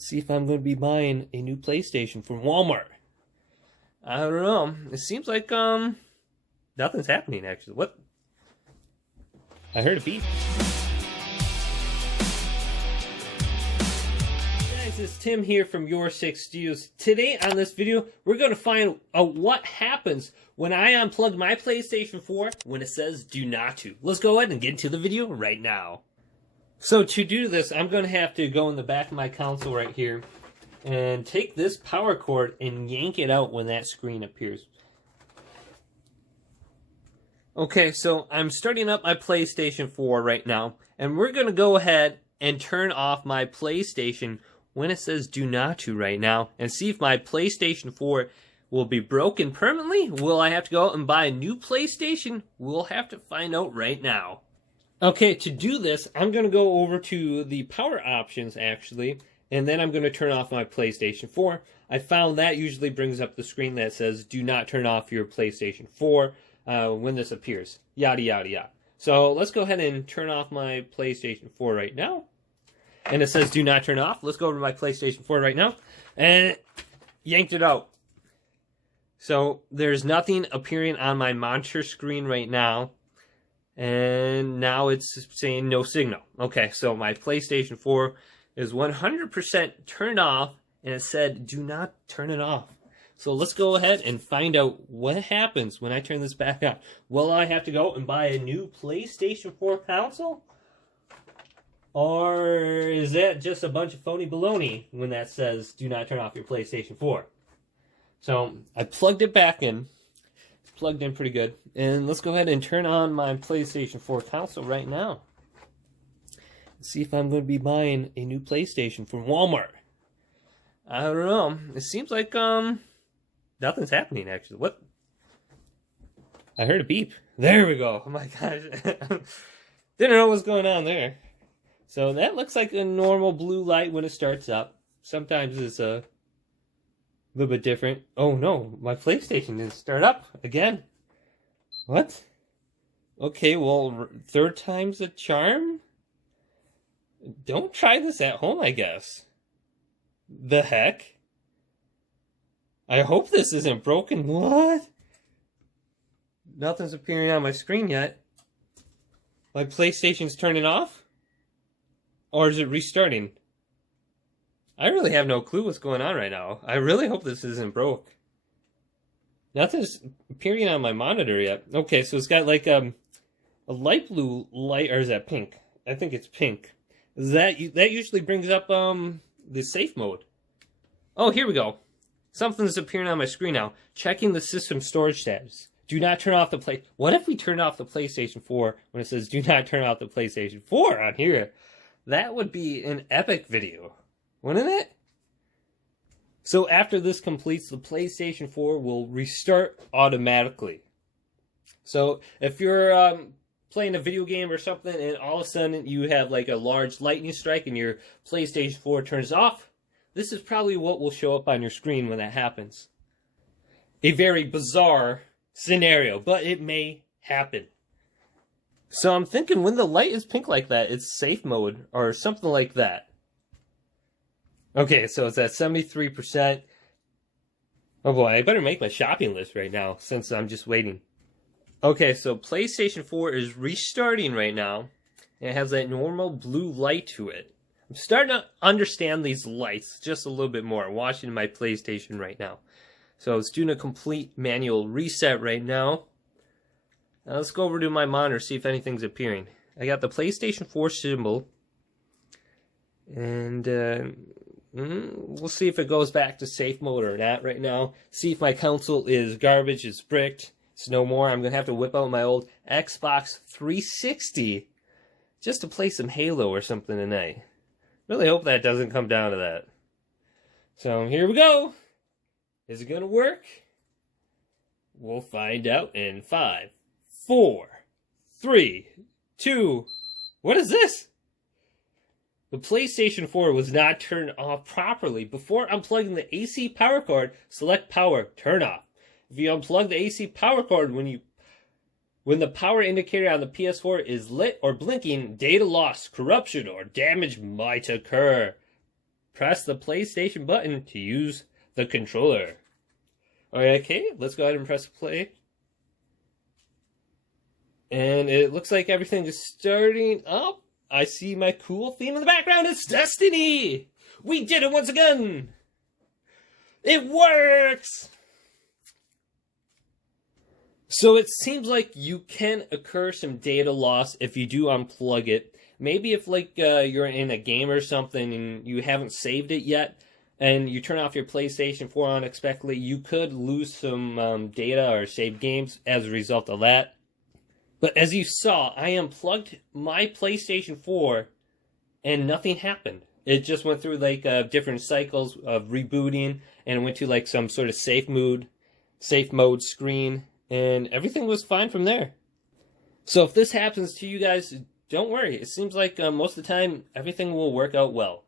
See if I'm going to be buying a new PlayStation from Walmart. I don't know. It seems like nothing's happening actually. What? I heard a beep. Guys, it's Tim here from YourSixStudios. Today on this video, we're going to find out what happens when I unplug my PlayStation 4 when it says do not to. Let's go ahead and get into the video right now. So to do this, I'm going to have to go in the back of my console right here and take this power cord and yank it out when that screen appears. Okay, so I'm starting up my PlayStation 4 right now, and we're going to go ahead and turn off my PlayStation when it says do not to right now, and see if my PlayStation 4 will be broken permanently. Will I have to go out and buy a new PlayStation? We'll have to find out right now. Okay, to do this, I'm going to go over to the power options, actually, and then I'm going to turn off my PlayStation 4. I found that usually brings up the screen that says, do not turn off your PlayStation 4 when this appears. Yada, yada, yada. So let's go ahead and turn off my PlayStation 4 right now. And it says, do not turn off. Let's go over to my PlayStation 4 right now. And yanked it out. So there's nothing appearing on my monitor screen right now. And now it's saying no signal. Okay, so my PlayStation 4 is 100% turned off, and it said do not turn it off. So let's go ahead and find out what happens when I turn this back on. Will I have to go and buy a new PlayStation 4 console? Or is that just a bunch of phony baloney when that says do not turn off your PlayStation 4? So I plugged it back in. Plugged in pretty good. And let's go ahead and turn on my PlayStation 4 console right now. See if I'm going to be buying a new PlayStation from Walmart. I don't know. It seems like nothing's happening actually. What? I heard a beep. There we go. Oh my gosh. Didn't know what was going on there. So that looks like a normal blue light when it starts up. Sometimes it's a little bit different. Oh no, my PlayStation didn't start up again. What? Okay, well, third time's a charm? Don't try this at home, I guess. The heck? I hope this isn't broken. What? Nothing's appearing on my screen yet. My PlayStation's turning off? Or is it restarting? I really have no clue what's going on right now. I really hope this isn't broke. Nothing's appearing on my monitor yet. Okay, so it's got like a light blue light, or is that pink? I think it's pink. That usually brings up the safe mode. Oh, here we go. Something's appearing on my screen now. Checking the system storage status. Do not turn off the play. What if we turn off the PlayStation 4 when it says do not turn off the PlayStation 4 on here? That would be an epic video, wouldn't it? So after this completes, the PlayStation 4 will restart automatically. So if you're playing a video game or something and all of a sudden you have like a large lightning strike and your PlayStation 4 turns off, this is probably what will show up on your screen when that happens. A very bizarre scenario, but it may happen. So I'm thinking when the light is pink like that, it's safe mode or something like that. Okay, so it's at 73%. Oh boy, I better make my shopping list right now since I'm just waiting. Okay, so PlayStation 4 is restarting right now. And it has that normal blue light to it. I'm starting to understand these lights just a little bit more. I'm watching my PlayStation right now. So it's doing a complete manual reset right now. Now let's go over to my monitor, see if anything's appearing. I got the PlayStation 4 symbol. And we'll see if it goes back to safe mode or not right now. See if my console is garbage, it's bricked, it's no more. I'm going to have to whip out my old Xbox 360 just to play some Halo or something tonight. Really hope that doesn't come down to that. So here we go. Is it going to work? We'll find out in 5, 4, 3, 2... What is this? The PlayStation 4 was not turned off properly. Before unplugging the AC power cord, select power, turn off. If you unplug the AC power cord when the power indicator on the PS4 is lit or blinking, data loss, corruption, or damage might occur. press the PlayStation button to use the controller. Alright, okay, let's go ahead and press play. And it looks like everything is starting up. I see my cool theme in the background. It's Destiny! We did it once again! It works! So it seems like you can occur some data loss if you do unplug it. Maybe if like you're in a game or something and you haven't saved it yet, and you turn off your PlayStation 4 unexpectedly, you could lose some data or saved games as a result of that. But as you saw, I unplugged my PlayStation 4 and nothing happened. It just went through like different cycles of rebooting, and it went to like some sort of safe mode screen, and everything was fine from there. So if this happens to you guys, don't worry. It seems like most of the time everything will work out well.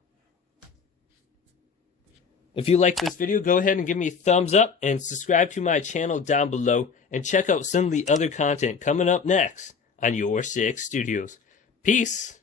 If you like this video, go ahead and give me a thumbs up and subscribe to my channel down below, and check out some of the other content coming up next on YourSixStudios. Peace!